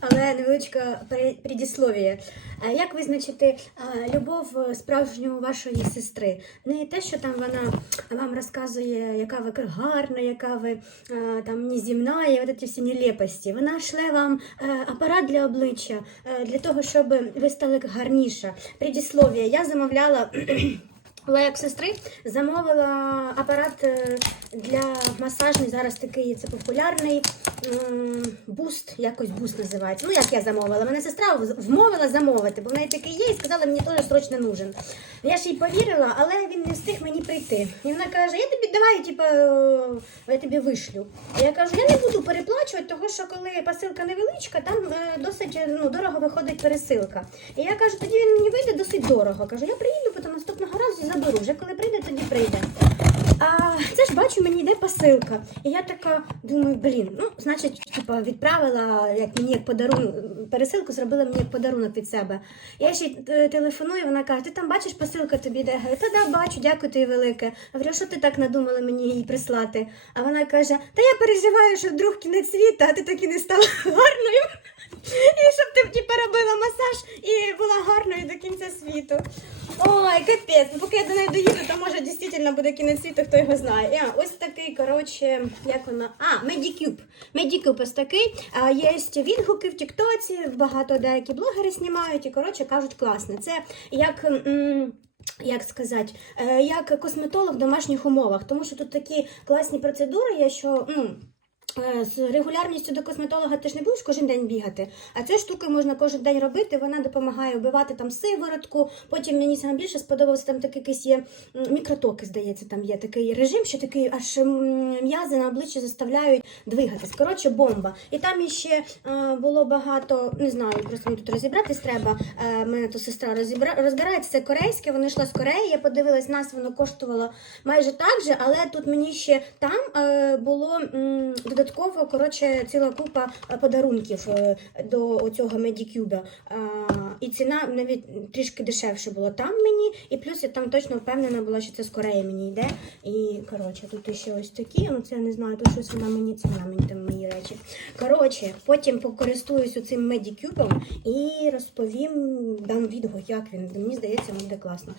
Але невеличке предісловіє. Е, Як визначити е, любов е, справжню вашої сестри? Не те, що там вона вам розказує, яка ви гарна, яка ви там неземна, і от ці всі нелепості. Вона шле вам апарат для обличчя для того, щоб ви стали гарніша. Предісловіє. Я замовляла. Як сестри замовила апарат е, для масажний, зараз такий це популярний буст, якось буст називається. Ну, як я замовила. Мене сестра вмовила замовити, бо в неї такий є і сказала, мені теж срочно нужен. Я ж їй повірила, але він не встиг мені прийти. І вона каже: я тобі давай, типу, е, я тобі вишлю. Я кажу, я не буду переплачувати, тому що коли посилка невеличка, там е, досить е, ну, дорого виходить пересилка. І я кажу, тоді він мені вийде досить дорого. Кажу, я приїду, потім наступного разу заберу. Вже коли прийде, тоді прийде. Бачу, мені йде посилка. І я така думаю, блін, ну, значить, типа, відправила як мені як подарунок, пересилку зробила мені як подарунок від себе. Я ще е, телефоную, вона каже, ти там бачиш, посилка тобі йде. Я говорю, та да, бачу, дякую тобі велике. Я говорю, що ти так надумала мені її прислати? А вона каже: Та я переживаю, що вдруг кінець світа, а ти так і не стала гарною. І щоб ти робила масаж і була гарною до кінця світу. Ой, капець. Ну, поки я до неї доїду, то може дійсно буде кінець світу, хто його знає. А, ось такий, коротше, як вона. А, Медікюб. Медікюб ось такий. А, є відгуки в Тіктоці, багато деякі блогери знімають і, коротше, кажуть, класно. Це як. м, як сказати, е, як косметолог в домашніх умовах, тому що тут такі класні процедури є, що ну, з регулярністю до косметолога ти ж не будеш кожен день бігати. А цю штуку можна кожен день робити. Вона допомагає вбивати там сиворотку. Потім мені саме більше сподобався там такий якийсь є мікротоки, здається, там є такий режим, що такий аж м'язи на обличчі заставляють двигатись. Коротше, бомба. І там іще було багато, не знаю, просто мені тут розібратись треба. Мене то сестра розібра... розбирається. Це корейське, воно йшло з Кореї. Я подивилась, нас воно коштувало майже так же, але тут мені ще там е, було додатково коротше, ціла купа е, подарунків е, до цього медікюба. І ціна навіть трішки дешевше було там мені, і плюс я там точно впевнена була, що це з Кореї мені йде. І коротше, тут ще ось такі. Ну це я не знаю, тут щось вона мені ціна, мені там мої речі. Коротше, потім покористуюсь цим медікюбом і розповім, дам відгук, як він. Мені здається, буде класно.